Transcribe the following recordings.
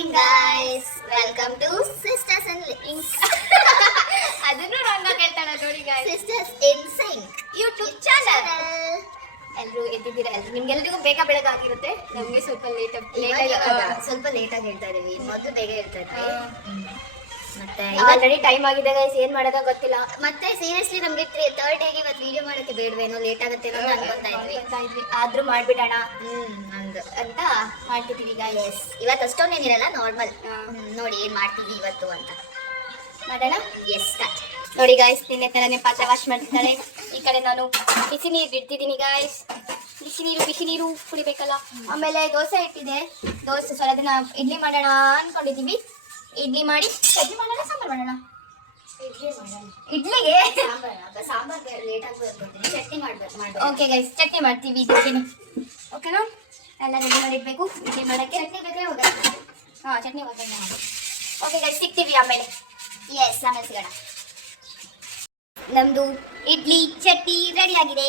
Morning guys, welcome to sisters in link. ಅದನ್ನು ರಂಗ ಕೇಳ್ತಾಳೆ ನೋಡಿ guys. Sisters in sync YouTube channel. ಎಲ್ಲರೂ ಎದ್ದಿದ್ದೀರಾ? ನಿಮ್ಗೆಲ್ರಿಗೂ ಬೇಗ ಬೆಳಗಾಗಿರುತ್ತೆ, ನಮಗೆ ಸ್ವಲ್ಪ ಸ್ವಲ್ಪ ಲೇಟ್ ಆಗಿ ಹೇಳ್ತಾ ಇದೀವಿ. ಮೊದಲು ಬೇಗ ಹೇಳ್ತಾ ಇದ್ವಿ. ಮತ್ತೆ ಆಲ್ರೆಡಿ ಟೈಮ್ ಆಗಿದೆ ಗೈಸ್, ಏನ್ ಮಾಡೋದ ಗೊತ್ತಿಲ್ಲ. ಮತ್ತೆ ಸೀರಿಯಸ್ಲಿ ನಮ್ಗೆ ಥರ್ಡ್ ಡೇಗೆ ಇವತ್ತು ವಿಡಿಯೋ ಮಾಡೋಕೆ ಬೇಡವೇನೋ, ಲೇಟ್ ಆಗುತ್ತೆ ಅಂತ ಅನ್ಕೊಂತಾ ಇದ್ವಿ. ಆದ್ರೂ ಮಾಡ್ಬಿಡೋಣ ನಮ್ದು ಅಂತ ಮಾಡ್ತಿದೀವಿ ಗೈಸ್. ಇವತ್ತು ಅಷ್ಟೊಂದೇನಿರಲ್ಲ, ನಾರ್ಮಲ್. ನೋಡಿ ಏನ್ ಮಾಡ್ತೀವಿ ಇವತ್ತು ಅಂತ ಮಾಡೋಣ. ಎಸ್, ನೋಡಿ ಗಾಯ್ಸ್, ನಿನ್ನೆ ತರನೇ ಪಾತ್ರೆ ವಾಶ್ ಮಾಡ್ತಿದ್ದಾಳೆ. ಈ ಕಡೆ ನಾನು ಬಿಸಿ ನೀರು ಬಿಡ್ತಿದ್ದೀನಿ ಗಾಯ್ಸ್. ಬಿಸಿ ನೀರು ಕುಡಿಬೇಕಲ್ಲ. ಆಮೇಲೆ ದೋಸೆ ಇಟ್ಟಿದೆ, ದೋಸೆ ಸ್ವಲ್ಪ ಅದನ್ನ ಇಡ್ಲಿ ಮಾಡೋಣ ಅನ್ಕೊಂಡಿದೀವಿ. ಇಡ್ಲಿ ಮಾಡಿ ಚಟ್ನಿ ಮಾಡೋಣ, ಸಾಂಬಾರ್ ಮಾಡೋಣ. ಇಡ್ಲಿಗೆ ಸಾಂಬಾರ್ ಲೇಟ್ ಆಗ್ಬೋದು, ಚಟ್ನಿ ಮಾಡ್ಬೇಕು. ಓಕೆ ಗೈಸ್, ಚಟ್ನಿ ಮಾಡ್ತೀವಿ ಇದಕ್ಕೆ. ಓಕೆನಾ? ಎಲ್ಲ ರೆಡಿ ಮಾಡಿಡ್ಬೇಕು ಇಡ್ಲಿ ಮಾಡೋಕ್ಕೆ. ಚಟ್ನಿ ಬೇಕಾದ್ರೆ ಹೋಗೋದು. ಹಾಂ, ಚಟ್ನಿ ಹೋಗೋಣ. ಓಕೆ ಗೈಸ್, ಸಿಗ್ತೀವಿ ಆಮೇಲೆ. ಎಸ್, ಆಮೇಲೆ ಸಿಗೋಣ. ನಮ್ದು ಇಡ್ಲಿ ಚಟ್ನಿ ರೆಡಿ ಆಗಿದೆ.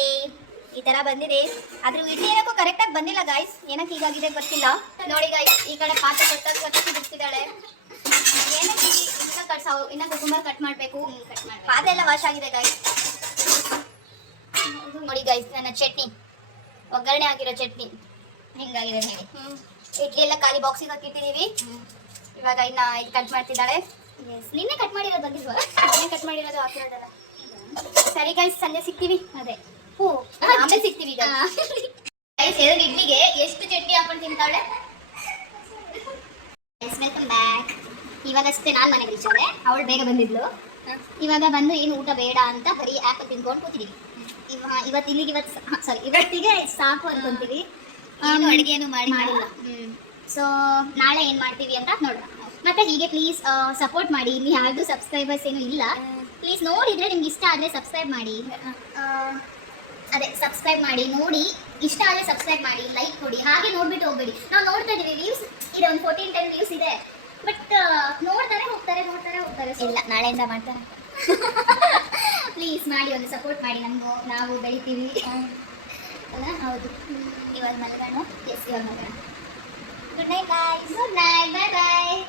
ಈ ತರ ಬಂದಿದೆ. ಆದ್ರೂ ಇಡ್ಲಿ ಏನಕ್ಕೂ ಕರೆಕ್ಟಾಗಿ ಬಂದಿಲ್ಲ ಗಾಯ್ಸ್. ಏನಕ್ಕೆ ಹೀಗಾಗಿದೆ ಗೊತ್ತಿಲ್ಲ. ನೋಡಿ ಗಾಯ್ಸ್, ಈ ಕಡೆ ಪಾತ್ರೆ ಕೊಟ್ಟಿ ಬಿಡ್ತಿದ್ದಾಳೆ. ಏನಕ್ಕೆ ಇನ್ನ ಕುಕುಂಬರ್ ಕಟ್ ಮಾಡಬೇಕು. ಪಾತ್ರೆ ಎಲ್ಲ ವಾಶ್ ಆಗಿದೆ ಗಾಯ್ಸ್. ನೋಡಿ ಗಾಯ್ಸ್, ನನ್ನ ಚಟ್ನಿ, ಒಗ್ಗರಣೆ ಹಾಕಿರೋ ಚಟ್ನಿ ಹಿಂಗಾಗಿದೆ ಹೇಳಿ. ಇಡ್ಲಿ ಎಲ್ಲ ಖಾಲಿ ಬಾಕ್ಸಿಗೆ ಹಾಕಿಟ್ಟಿದ್ದೀವಿ. ಇವಾಗ ಇನ್ನ ಇದು ಕಟ್ ಮಾಡ್ತಿದ್ದಾಳೆ. ನಿನ್ನೆ ಕಟ್ ಮಾಡಿರೋದು ಬಂದಿಲ್ವಾ? ನಿನ್ನೆ ಕಟ್ ಮಾಡಿರೋದು ಹಾಕಿರೋದಲ್ಲ. ಸರಿ ಗೈಸ್, ಸಂಜೆ ಸಿಗ್ತೀವಿ. ಅದೇ, ಆಮೇಲೆ ಸಿಗ್ತೀವಿ ಈಗ. ಗೈಸ್, ಎರಡು ಇಡ್ಲಿಗೆ ಎಷ್ಟು ಚಟ್ನಿ ಹಾಕೊಂಡು ತಿಂತಾಳೆ. Welcome back. ಇವಾಗಷ್ಟೇ ನಾನು ಮನೆಗೆ ರೀಚ್ ಆದೆ, ಅವಳು ಬೇಗ ಬಂದಿದ್ಲು. ಇವಾಗ ಬಂದು ಏನು ಊಟ ಬೇಡ ಅಂತ ಬರೀ ಆ್ಯಪಲ್ ತಿನ್ಕೊಂಡು ಕೂತಿದ್ದೀವಿ. ಇವತ್ತಿಗೆ ಸಾಕು ಅನ್ಕೊಂತೀವಿ. ಅಡುಗೆಯನ್ನು ಮಾಡಿಲ್ಲ. ಸೊ ನಾಳೆ ಏನು ಮಾಡ್ತೀವಿ ಅಂತ ನೋಡೋಣ. ಮತ್ತೆ ಹೀಗೆ ಪ್ಲೀಸ್ ಸಪೋರ್ಟ್ ಮಾಡಿ. ಇಲ್ಲಿ ಯಾರ್ದು ಸಬ್ಸ್ಕ್ರೈಬರ್ಸ್ ಏನೂ ಇಲ್ಲ. ಪ್ಲೀಸ್ ನೋಡಿದರೆ ನಿಮ್ಗೆ ಇಷ್ಟ ಆದರೆ ಸಬ್ಸ್ಕ್ರೈಬ್ ಮಾಡಿ. ಸಬ್ಸ್ಕ್ರೈಬ್ ಮಾಡಿ, ನೋಡಿ ಇಷ್ಟ ಆದರೆ ಸಬ್ಸ್ಕ್ರೈಬ್ ಮಾಡಿ, ಲೈಕ್ ಕೊಡಿ. ಹಾಗೆ ನೋಡ್ಬಿಟ್ಟು ಹೋಗ್ಬೇಡಿ. ನಾವು ನೋಡ್ತಾ ಇದ್ದೀವಿ, ವ್ಯೂಸ್ ಇದೆ, ಒಂದು 14-10 ವ್ಯೂಸ್ ಇದೆ. ಬಟ್ ನೋಡ್ತಾರೆ ಹೋಗ್ತಾರೆ. ಇಲ್ಲ, ನಾಳೆಯಿಂದ ಮಾಡ್ತಾರೆ. ಪ್ಲೀಸ್ ಮಾಡಿ, ಒಂದು ಸಪೋರ್ಟ್ ಮಾಡಿ. ನಾವು ಬೆಳಿತೀವಿ. ಹೌದು. ಇವಾಗ ಮಲ್ಗೋಣ. ಎಸ್, ಇವಾಗ ಮಲ್ಗೋಣ. Good night guys. Good night, bye ಬಾಯ್.